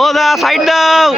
ও দা side দাও।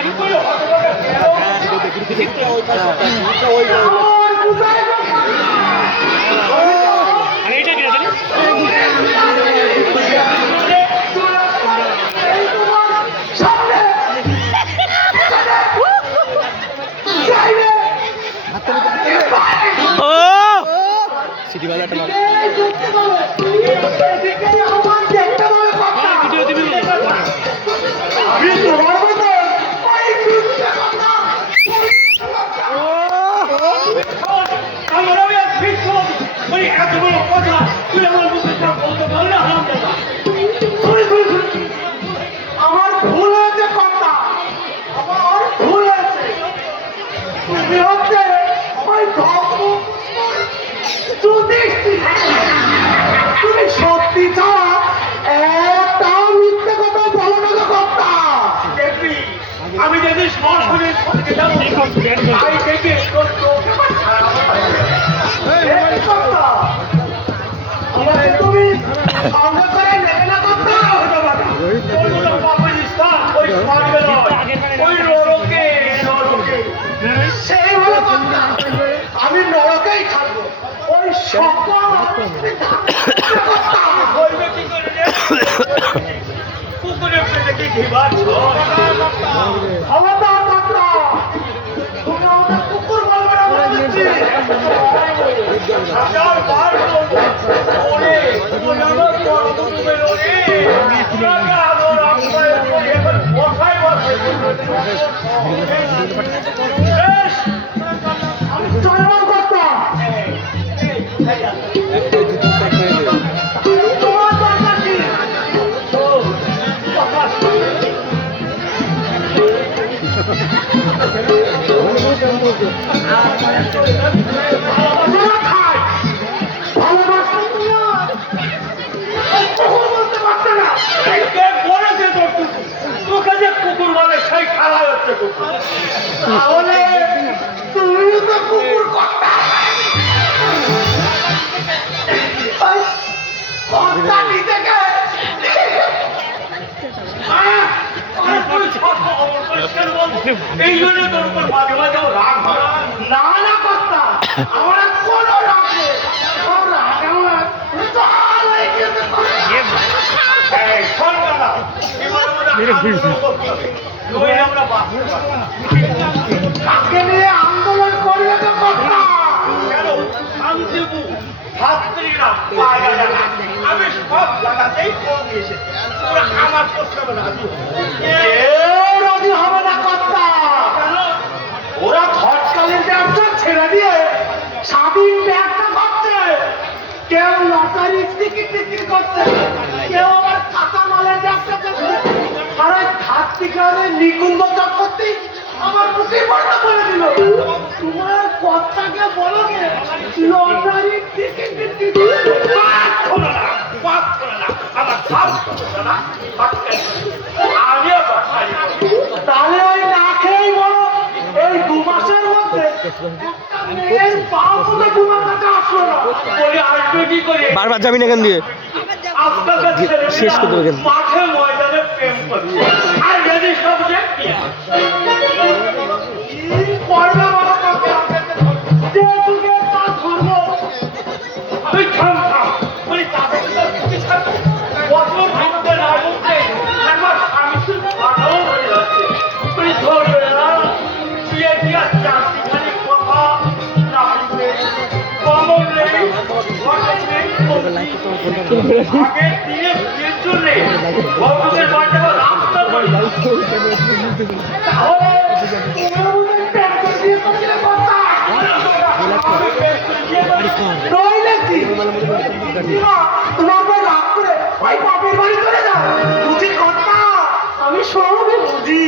আমার ভুল হয়েছে কথা, আমার ভুল হয়েছে। তুমি হচ্ছে ওই তুমি সত্যি ছাড়া একটাও মিথ্যে কথা বলো না কথা। আমি যদি সরাসরি তুমি সঙ্গে করে নেবে না করতে সেইভাবে কথা। আমি নরকেই থাকবো। ওই সকল কুকুরের পেটে কি ঘিবার খবরদার কথা। তুমি আমাদের কুকুর বলবে না বলে দিচ্ছি। আমি চলমান করতাম। তোমার দরকার কি? কুকুর বলে সেই খেলা হচ্ছে কুকুর। তাহলে তুমিও তো কুকুর কর্তা। কর্তা নিজেকে এই জন্য তোর উপর মাঝে মাঝে রাগ হয়। না না কর্তা, আমার কোনো রাগ নেই। সব রাগ আমার জল হয়ে গিয়েছে। কাকে নিয়ে আন্দোলন করবে তো কর্তা? আমি সব জায়গাতেই ফোন দিয়েছি, ওরা আমার প্রস্তাবে রাজি হবে না কর্তা। ওরা ঘটকালের ব্যবসা ছেড়ে দিয়ে স্বাধীন ব্যবসা করছে। কেউ লটারির টিকিট বিক্রি করছে, কেউ আবার কাঁচা মালের ব্যবসা করছে। আর ওই খাদ্যিকারের নিকুঞ্জ চক্রবর্তী আমার মুখে বর্ণা বলে দিল। তোমার কর্তাকে বলো গে লটারির টিকিট বিক্রি তাহলে ওই না খেয়েই বলো এই 2 মাসের মধ্যে বারবার যাবি না এখান দিয়ে, শেষ করতে হবে। মাঠে ময়দানে প্রেম করছে আর যদি সাবজেক্ট কি করবে বলো যে তুই তা ধর্ম তুই থাম থাম বলি তাদের বছর ভাবতে না বলতে আমার স্বামী ভালো হয়ে যাচ্ছে। তুই ধরবে না বিয়ে দিয়া চাকরি খালি কথা না কমন নেই আগের দিনে বিয়ের জন্যে ভগবানের বাড়িতে রাস্তা করি তাহলে আমি সবই বুঝি।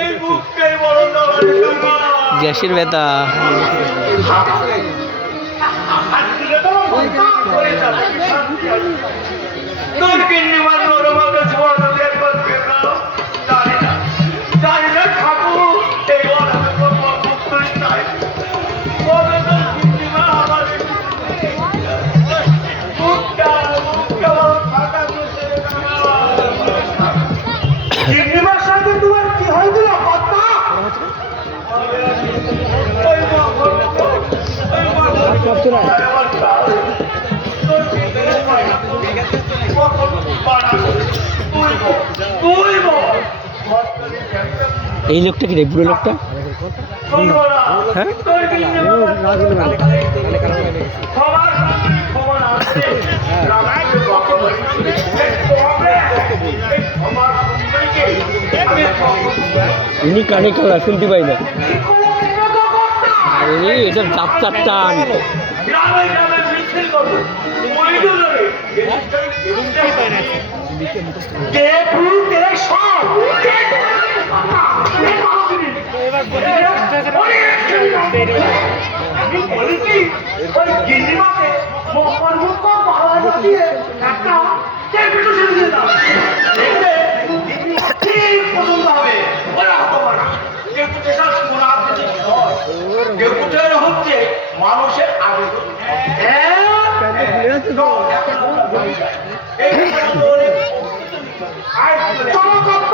এই বুককে বড় গ্যাসের ব্যথা। তোর কিন্নি মার নরমাকে ছোঁয়া যদি একবার পেলাম জানি না ঠাকুর এই পুত্র চাই কিন্নি মা আমার এই লোকটা কি রে, বুড়ো লোকটা? হ্যাঁ, ইনি কানে কালা, শুনতে পাই না। আরে এটা যাত্রার টান। হচ্ছে মানুষের আবেদন। চমৎকার